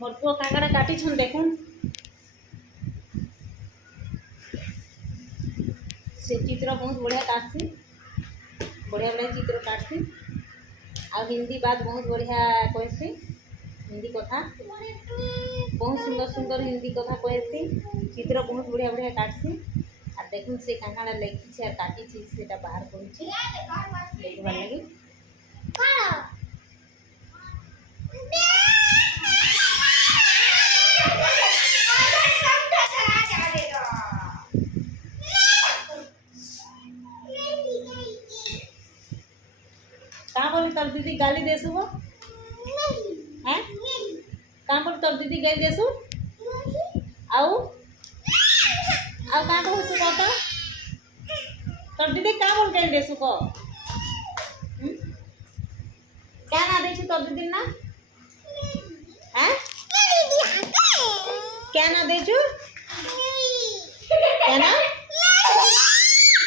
मोर पुआ काकड़ा काटी छन देखुन से चित्र बहुत बढ़िया काटसी बढ़िया बढ़िया चित्र काटसी आ हिंदी बात बहुत बढ़िया कहसी हिंदी कथा बहुत सुंदर सुंदर हिंदी कथा कहसी चित्र बहुत बढ़िया बढ़िया काटसी आ देखुन से काकड़ा लेखी और काटी से बाहर करूँ देखबार लगी कहाँ बोली तब दीदी गाली देसु वो हैं कहाँ बोली तब दीदी गाली देसु आउ आउ कहाँ को हसु कहता तब दीदी कहाँ बोल गाली देसु को क्या ना देसु तब दीदी ना हैं क्या ना देसु क्या ना